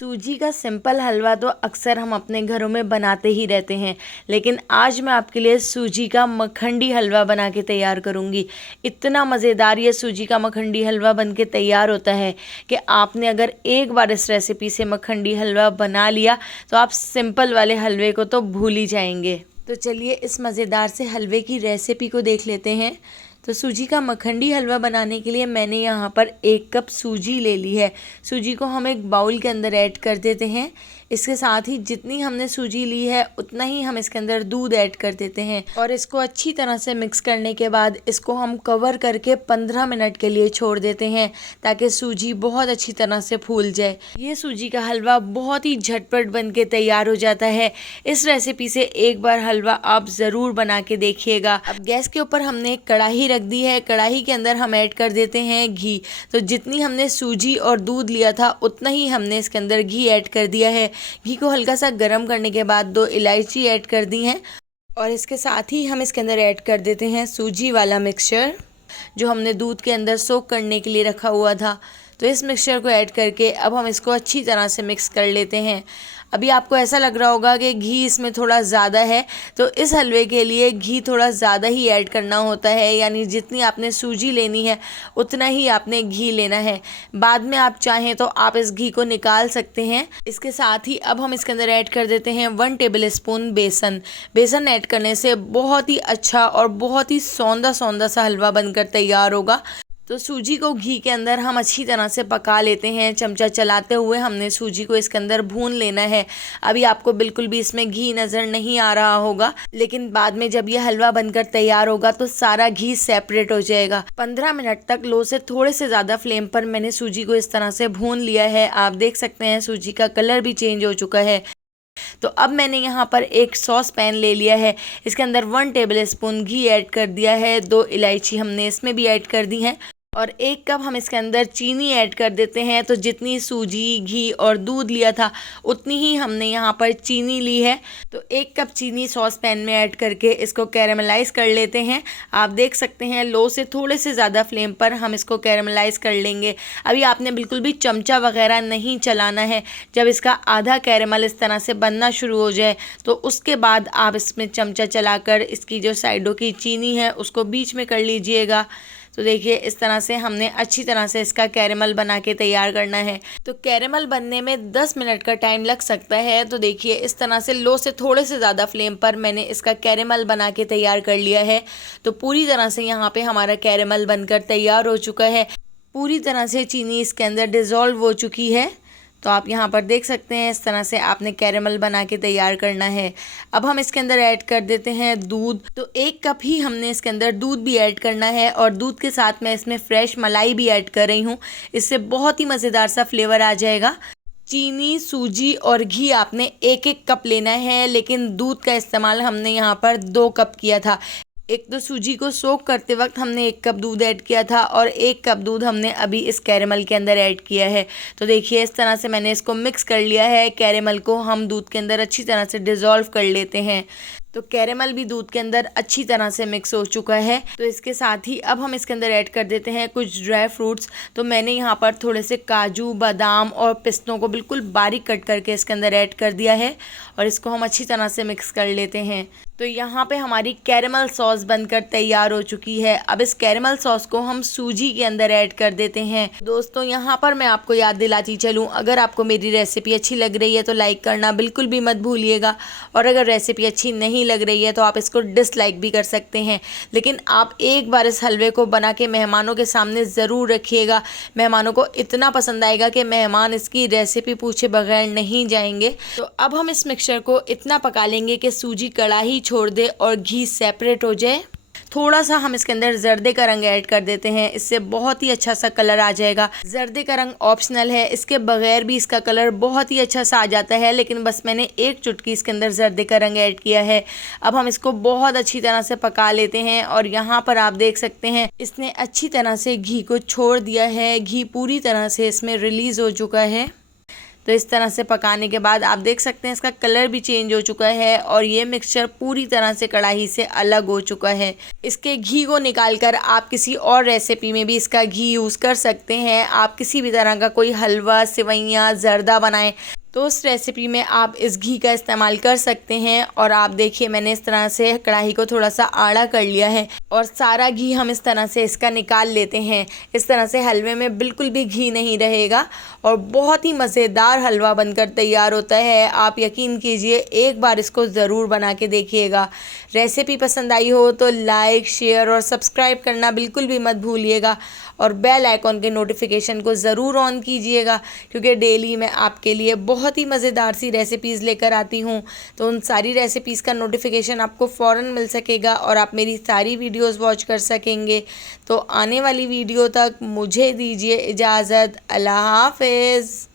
सूजी का सिंपल हलवा तो अक्सर हम अपने घरों में बनाते ही रहते हैं, लेकिन आज मैं आपके लिए सूजी का मखंडी हलवा बना के तैयार करूँगी। इतना मज़ेदार ये सूजी का मखंडी हलवा बन के तैयार होता है कि आपने अगर एक बार इस रेसिपी से मखंडी हलवा बना लिया तो आप सिंपल वाले हलवे को तो भूल ही जाएंगे। तो चलिए इस मज़ेदार से हलवे की रेसिपी को देख लेते हैं। तो सूजी का मखंडी हलवा बनाने के लिए मैंने यहाँ पर 1 कप सूजी ले ली है। सूजी को हम एक बाउल के अंदर ऐड कर देते हैं। इसके साथ ही जितनी हमने सूजी ली है उतना ही हम इसके अंदर दूध ऐड कर देते हैं और इसको अच्छी तरह से मिक्स करने के बाद इसको हम कवर करके 15 मिनट के लिए छोड़ देते हैं ताकि सूजी बहुत अच्छी तरह से फूल जाए। ये सूजी का हलवा बहुत ही झटपट बन के तैयार हो जाता है। इस रेसिपी से एक बार हलवा आप ज़रूर बना के देखिएगा। अब गैस के ऊपर हमने एक कढ़ाई रख दी है। कढ़ाई के अंदर हम ऐड कर देते हैं घी। तो जितनी हमने सूजी और दूध लिया था उतना ही हमने इसके अंदर घी ऐड कर दिया है। घी को हल्का सा गर्म करने के बाद 2 इलायची ऐड कर दी हैं और इसके साथ ही हम इसके अंदर ऐड कर देते हैं सूजी वाला मिक्सचर जो हमने दूध के अंदर सोक करने के लिए रखा हुआ था। तो इस मिक्सचर को ऐड करके अब हम इसको अच्छी तरह से मिक्स कर लेते हैं। अभी आपको ऐसा लग रहा होगा कि घी इसमें थोड़ा ज़्यादा है, तो इस हलवे के लिए घी थोड़ा ज़्यादा ही ऐड करना होता है, यानी जितनी आपने सूजी लेनी है उतना ही आपने घी लेना है। बाद में आप चाहें तो आप इस घी को निकाल सकते हैं। इसके साथ ही अब हम इसके अंदर ऐड कर देते हैं 1 टेबल स्पून बेसन। बेसन ऐड करने से बहुत ही अच्छा और बहुत ही सौंधा सौंधा सा हलवा बनकर तैयार होगा। तो सूजी को घी के अंदर हम अच्छी तरह से पका लेते हैं। चमचा चलाते हुए हमने सूजी को इसके अंदर भून लेना है। अभी आपको बिल्कुल भी इसमें घी नज़र नहीं आ रहा होगा, लेकिन बाद में जब ये हलवा बनकर तैयार होगा तो सारा घी सेपरेट हो जाएगा। 15 मिनट तक लो से थोड़े से ज़्यादा फ्लेम पर मैंने सूजी को इस तरह से भून लिया है। आप देख सकते हैं सूजी का कलर भी चेंज हो चुका है। तो अब मैंने यहाँ पर एक सॉस पैन ले लिया है। इसके अंदर 1 टेबल स्पून घी ऐड कर दिया है। 2 इलायची हमने इसमें भी ऐड कर दी हैं और 1 कप हम इसके अंदर चीनी ऐड कर देते हैं। तो जितनी सूजी, घी और दूध लिया था उतनी ही हमने यहाँ पर चीनी ली है। तो 1 कप चीनी सॉस पैन में ऐड करके इसको कैरेमलाइज़ कर लेते हैं। आप देख सकते हैं लो से थोड़े से ज़्यादा फ्लेम पर हम इसको कैरेमलाइज़ कर लेंगे। अभी आपने बिल्कुल भी चमचा वगैरह नहीं चलाना है। जब इसका आधा कैरेमल इस तरह से बनना शुरू हो जाए तो उसके बाद आप इसमें चमचा चलाकर इसकी जो साइडों की चीनी है उसको बीच में कर लीजिएगा। तो देखिए इस तरह से हमने अच्छी तरह से इसका कैरेमल बना के तैयार करना है। तो कैरेमल बनने में 10 मिनट का टाइम लग सकता है। तो देखिए इस तरह से लो से थोड़े से ज़्यादा फ्लेम पर मैंने इसका कैरेमल बना के तैयार कर लिया है। तो पूरी तरह से यहाँ पे हमारा कैरेमल बनकर तैयार हो चुका है। पूरी तरह से चीनी इसके अंदर डिज़ोल्व हो चुकी है। तो आप यहाँ पर देख सकते हैं इस तरह से आपने कैरेमल बना के तैयार करना है। अब हम इसके अंदर ऐड कर देते हैं दूध। तो 1 कप ही हमने इसके अंदर दूध भी ऐड करना है और दूध के साथ मैं इसमें फ्रेश मलाई भी ऐड कर रही हूँ। इससे बहुत ही मज़ेदार सा फ्लेवर आ जाएगा। चीनी, सूजी और घी आपने 1-1 कप लेना है, लेकिन दूध का इस्तेमाल हमने यहाँ पर 2 कप किया था। एक तो सूजी को सोक करते वक्त हमने 1 कप दूध ऐड किया था और 1 कप दूध हमने अभी इस कैरेमल के अंदर ऐड किया है। तो देखिए इस तरह से मैंने इसको मिक्स कर लिया है। कैरेमल को हम दूध के अंदर अच्छी तरह से डिज़ोल्व कर लेते हैं। तो कैरेमल भी दूध के अंदर अच्छी तरह से मिक्स हो चुका है। तो इसके साथ ही अब हम इसके अंदर ऐड कर देते हैं कुछ ड्राई फ्रूट्स। तो मैंने यहाँ पर थोड़े से काजू, बादाम और पिस्तों को बिल्कुल बारीक कट करके इसके अंदर ऐड कर दिया है और इसको हम अच्छी तरह से मिक्स कर लेते हैं। तो यहाँ पे हमारी कैरेमल सॉस बनकर तैयार हो चुकी है। अब इस कैरेमल सॉस को हम सूजी के अंदर ऐड कर देते हैं। दोस्तों यहाँ पर मैं आपको याद दिलाती चलूँ, अगर आपको मेरी रेसिपी अच्छी लग रही है तो लाइक करना बिल्कुल भी मत भूलिएगा और अगर रेसिपी अच्छी नहीं लग रही है तो आप इसको डिसलाइक भी कर सकते हैं। लेकिन आप एक बार इस हलवे को बना के मेहमानों के सामने ज़रूर रखिएगा। मेहमानों को इतना पसंद आएगा कि मेहमान इसकी रेसिपी पूछे बगैर नहीं जाएंगे। तो अब हम इस मिक्सचर को इतना पका लेंगे कि सूजी कढ़ाई छोड़ दे और घी सेपरेट हो जाए। थोड़ा सा हम इसके अंदर जर्दे का रंग ऐड कर देते हैं। इससे बहुत ही अच्छा सा कलर आ जाएगा। जर्दे का रंग ऑप्शनल है, इसके बगैर भी इसका कलर बहुत ही अच्छा सा आ जाता है, लेकिन बस मैंने 1 चुटकी इसके अंदर जर्दे का रंग ऐड किया है। अब हम इसको बहुत अच्छी तरह से पका लेते हैं और यहाँ पर आप देख सकते हैं इसने अच्छी तरह से घी को छोड़ दिया है। घी पूरी तरह से इसमें रिलीज़ हो चुका है। तो इस तरह से पकाने के बाद आप देख सकते हैं इसका कलर भी चेंज हो चुका है और ये मिक्सचर पूरी तरह से कढ़ाई से अलग हो चुका है। इसके घी को निकालकर आप किसी और रेसिपी में भी इसका घी यूज़ कर सकते हैं। आप किसी भी तरह का कोई हलवा, सेवइयाँ, जर्दा बनाएं तो उस रेसिपी में आप इस घी का इस्तेमाल कर सकते हैं। और आप देखिए मैंने इस तरह से कढ़ाई को थोड़ा सा आड़ा कर लिया है और सारा घी हम इस तरह से इसका निकाल लेते हैं। इस तरह से हलवे में बिल्कुल भी घी नहीं रहेगा और बहुत ही मज़ेदार हलवा बनकर तैयार होता है। आप यकीन कीजिए, एक बार इसको ज़रूर बना के देखिएगा। रेसिपी पसंद आई हो तो लाइक, शेयर और सब्सक्राइब करना बिल्कुल भी मत भूलिएगा और बेल आइकॉन के नोटिफिकेशन को ज़रूर ऑन कीजिएगा, क्योंकि डेली मैं आपके लिए बहुत ही मज़ेदार सी रेसिपीज़ लेकर आती हूँ। तो उन सारी रेसिपीज़ का नोटिफिकेशन आपको फ़ौरन मिल सकेगा और आप मेरी सारी वीडियोस वॉच कर सकेंगे। तो आने वाली वीडियो तक मुझे दीजिए इजाज़त। अल्लाह हाफ़िज़।